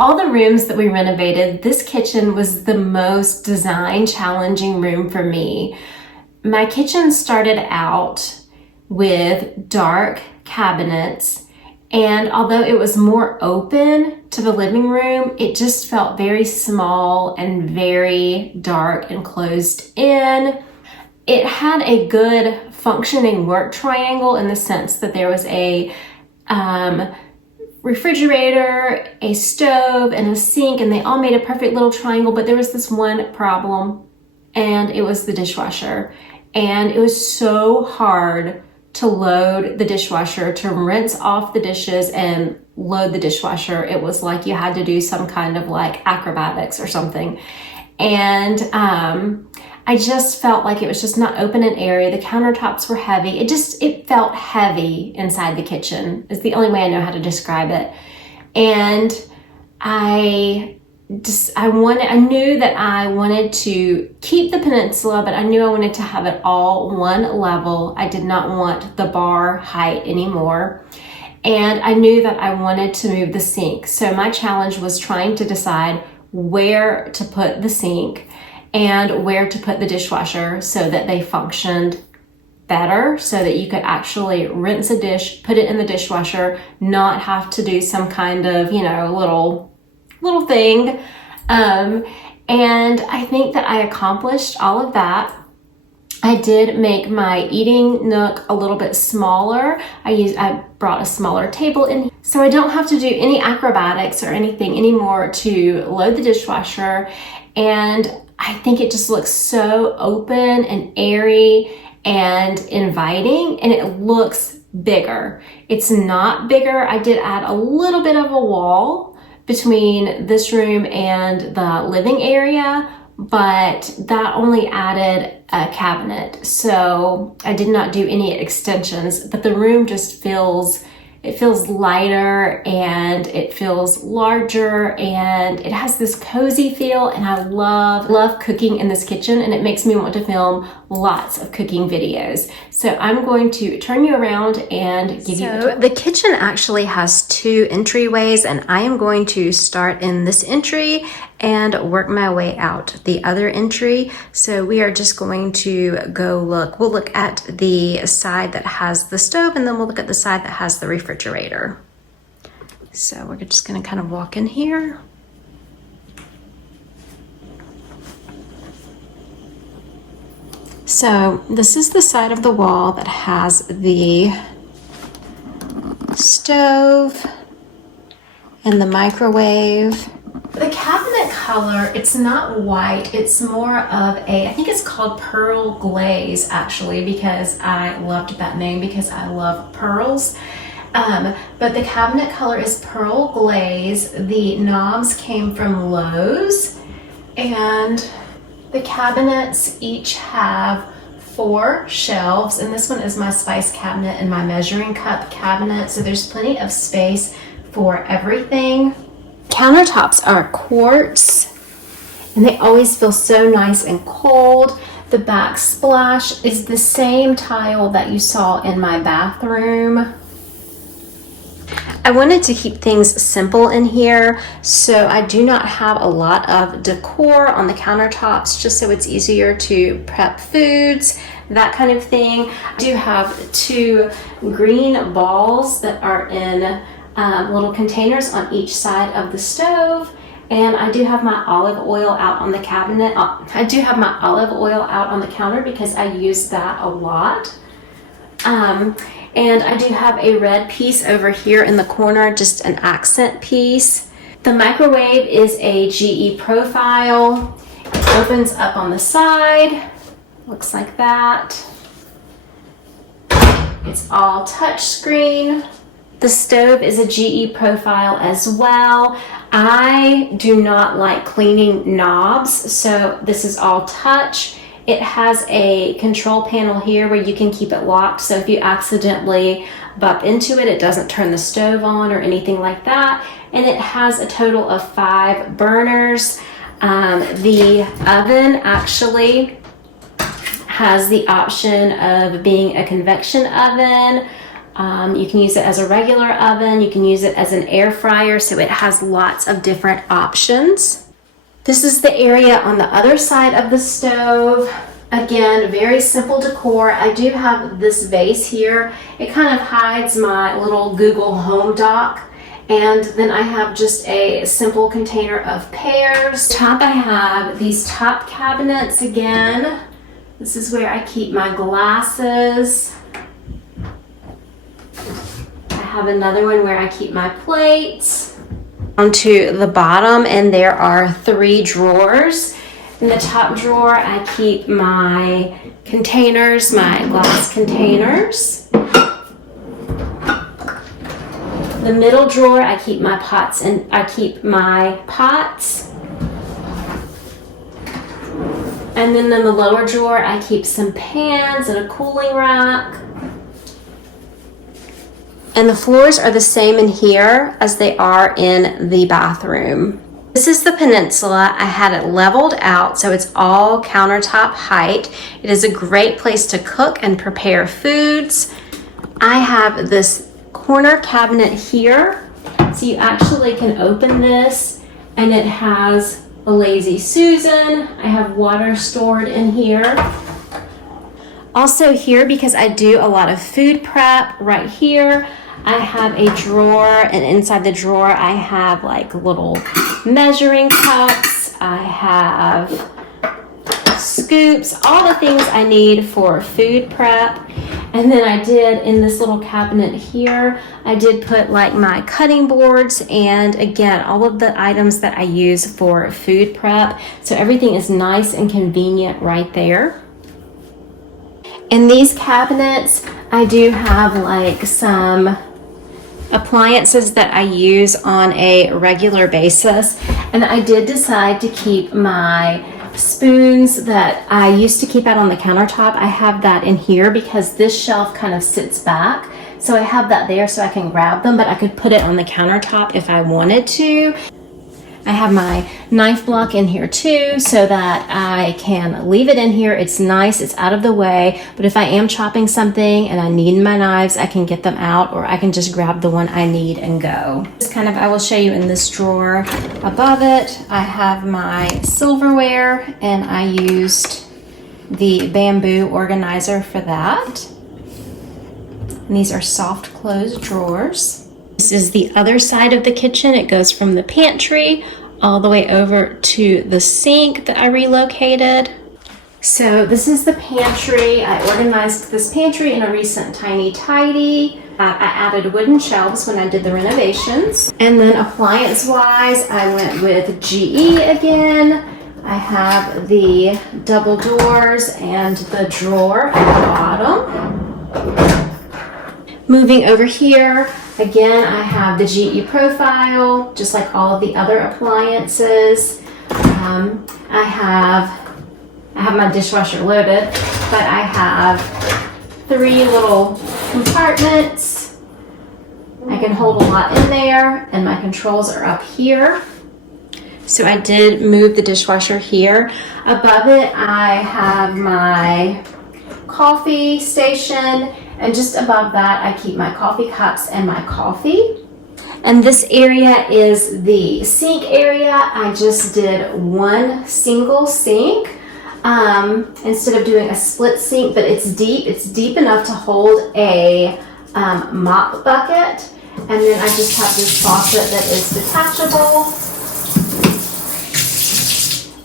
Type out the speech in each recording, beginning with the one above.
all the rooms that we renovated, this kitchen was the most design challenging room for me. My kitchen started out with dark cabinets, and although it was more open to the living room, it just felt very small and very dark and closed in. It had a good functioning work triangle in the sense that there was a refrigerator, a stove, and a sink, and they all made a perfect little triangle, but there was this one problem, and it was the dishwasher. And it was so hard to load the dishwasher, to rinse off the dishes and load the dishwasher. It was like you had to do some kind of like acrobatics or something. And I just felt like it was just not open and airy. The countertops were heavy. It felt heavy inside the kitchen is the only way I know how to describe it. And I knew that I wanted to keep the Peninsula, but I knew I wanted to have it all one level. I did not want the bar height anymore. And I knew that I wanted to move the sink. So my challenge was trying to decide where to put the sink and where to put the dishwasher so that they functioned better, so that you could actually rinse a dish, put it in the dishwasher, not have to do some kind of, little thing. And I think that I accomplished all of that. I did make my eating nook a little bit smaller. I brought a smaller table in, so I don't have to do any acrobatics or anything anymore to load the dishwasher. And I think it just looks so open and airy and inviting, and it looks bigger. It's not bigger. I did add a little bit of a wall between this room and the living area, but that only added a cabinet. So I did not do any extensions, but the room just feels lighter and it feels larger, and it has this cozy feel, and I love cooking in this kitchen, and it makes me want to film lots of cooking videos. So I'm going to turn you around and give you a tour. The kitchen actually has two entryways, and I am going to start in this entry and work my way out the other entry. So we are just going to we'll look at the side that has the stove, and then we'll look at the side that has the refrigerator. So we're just gonna kind of walk in here. So this is the side of the wall that has the stove and the microwave. The cabinet color, it's not white, it's more of I think it's called pearl glaze actually, because I loved that name because I love pearls. But the cabinet color is pearl glaze. The knobs came from Lowe's, and the cabinets each have 4 shelves, and this one is my spice cabinet and my measuring cup cabinet, so there's plenty of space for everything. Countertops are quartz, and they always feel so nice and cold. The backsplash is the same tile that you saw in my bathroom. I wanted to keep things simple in here, so I do not have a lot of decor on the countertops, just so it's easier to prep foods, that kind of thing. I do have 2 green balls that are in little containers on each side of the stove, and I do have my olive oil out on the cabinet. I do have my olive oil out on the counter because I use that a lot. And I do have a red piece over here in the corner, just an accent piece. The microwave is a GE profile. It opens up on the side, looks like that. It's all touch screen. The stove is a GE profile as well. I do not like cleaning knobs, so this is all touch. It has a control panel here where you can keep it locked, so if you accidentally bump into it, it doesn't turn the stove on or anything like that. And it has a total of 5 burners. The oven actually has the option of being a convection oven, You can use it as a regular oven. You can use it as an air fryer, so it has lots of different options. This is the area on the other side of the stove. Again, very simple decor. I do have this vase here. It kind of hides my little Google Home dock. And then I have just a simple container of pears. Top, I have these top cabinets again. This is where I keep my glasses. I have another one where I keep my plates. Onto the bottom, and there are 3 drawers. In the top drawer, I keep my containers, my glass containers. The middle drawer, I keep my pots, and I keep my pots. And then in the lower drawer, I keep some pans and a cooling rack. And the floors are the same in here as they are in the bathroom. This is the Peninsula. I had it leveled out, so it's all countertop height. It is a great place to cook and prepare foods. I have this corner cabinet here, so you actually can open this, and it has a Lazy Susan. I have water stored in here. Also here, because I do a lot of food prep, right here I have a drawer, and inside the drawer I have like little measuring cups. I have scoops, all the things I need for food prep. And then I did, in this little cabinet here, I did put like my cutting boards and again, all of the items that I use for food prep. So everything is nice and convenient right there. In these cabinets, I do have like some appliances that I use on a regular basis. And I did decide to keep my spoons that I used to keep out on the countertop. I have that in here because this shelf kind of sits back. So I have that there so I can grab them, but I could put it on the countertop if I wanted to. I have my knife block in here too, so that I can leave it in here. It's nice, it's out of the way, but if I am chopping something and I need my knives, I can get them out, or I can just grab the one I need and go. Just kind of, I will show you in this drawer above it, I have my silverware, and I used the bamboo organizer for that. And these are soft close drawers. This is the other side of the kitchen. It goes from the pantry all the way over to the sink that I relocated. So this is the pantry. I organized this pantry in a recent Tiny Tidy. I added wooden shelves when I did the renovations. And then appliance-wise, I went with GE again. I have the double doors and the drawer at the bottom. Moving over here, again, I have the GE profile, just like all of the other appliances. I have my dishwasher loaded, but I have 3 little compartments. I can hold a lot in there, and my controls are up here. So I did move the dishwasher here. Above it, I have my coffee station, and just above that, I keep my coffee cups and my coffee. And this area is the sink area. I just did one single sink instead of doing a split sink, but it's deep. It's deep enough to hold a mop bucket. And then I just have this faucet that is detachable.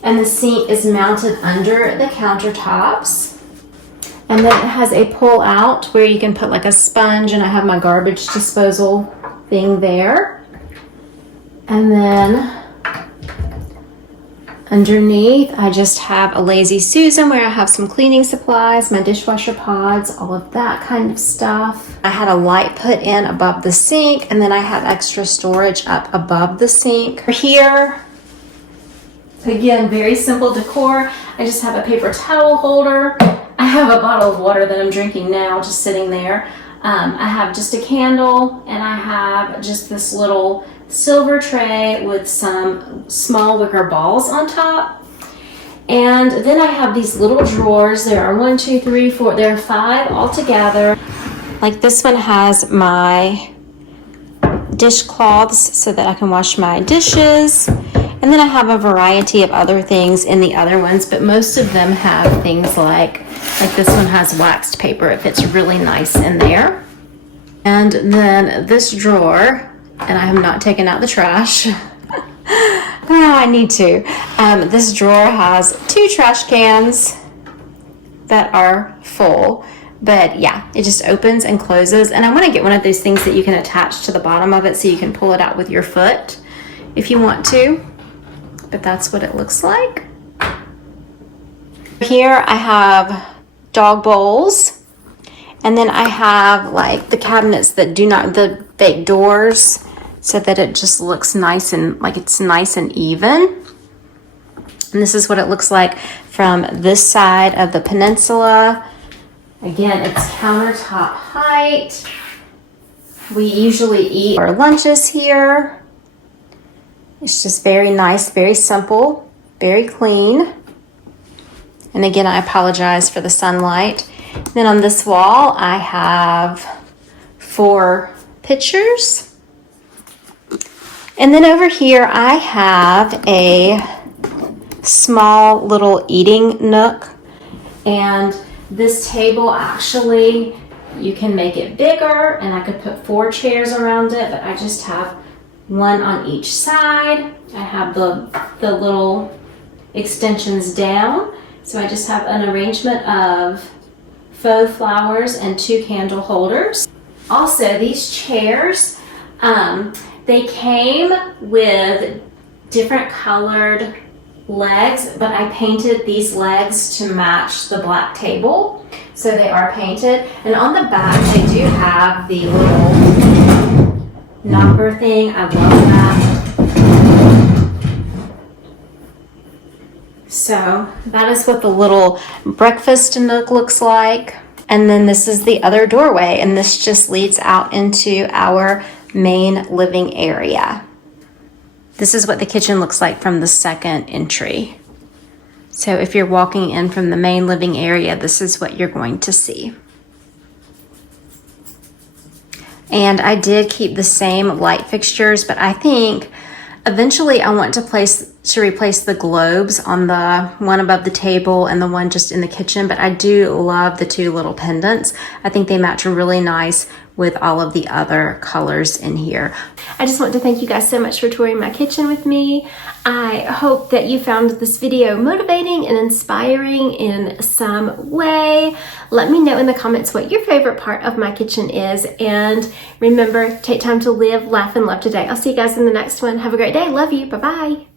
And the sink is mounted under the countertops. And then it has a pull out where you can put like a sponge, and I have my garbage disposal thing there. And then underneath, I just have a Lazy Susan where I have some cleaning supplies, my dishwasher pods, all of that kind of stuff. I had a light put in above the sink, and then I have extra storage up above the sink. Here, again, very simple decor. I just have a paper towel holder. I have a bottle of water that I'm drinking now, just sitting there. I have just a candle, and I have just this little silver tray with some small wicker balls on top. And then I have these little drawers. There are 1, 2, 3, 4, there are 5 altogether. Like this one has my dishcloths so that I can wash my dishes. And then I have a variety of other things in the other ones, but most of them have things like this one has waxed paper. It fits really nice in there. And then this drawer, and I have not taken out the trash. I need to. This drawer has 2 trash cans that are full. But yeah, it just opens and closes. And I want to get one of those things that you can attach to the bottom of it so you can pull it out with your foot if you want to. But that's what it looks like. Here I have dog bowls. And then I have like the cabinets that do not, the fake doors, so that it just looks nice and like it's nice and even. And this is what it looks like from this side of the Peninsula. Again, it's countertop height. We usually eat our lunches here. It's just very nice, very simple, very clean. And again, I apologize for the sunlight. Then on this wall, I have 4 pictures. And then over here, I have a small little eating nook. And this table actually, you can make it bigger, and I could put 4 chairs around it, but I just have 1 on each side. I have the little extensions down. So I just have an arrangement of faux flowers and 2 candle holders. Also, these chairs, they came with different colored legs, but I painted these legs to match the black table. So they are painted. And on the back, they do have the little knocker thing. I love that. So that is what the little breakfast nook looks like. And then this is the other doorway, and this just leads out into our main living area. This is what the kitchen looks like from the second entry. So if you're walking in from the main living area, this is what you're going to see. And I did keep the same light fixtures, but I think eventually I want to replace the globes on the one above the table and the one just in the kitchen, but I do love the 2 little pendants. I think they match really nice with all of the other colors in here. I just want to thank you guys so much for touring my kitchen with me. I hope that you found this video motivating and inspiring in some way. Let me know in the comments what your favorite part of my kitchen is. And remember, take time to live, laugh, and love today. I'll see you guys in the next one. Have a great day. Love you. Bye-bye.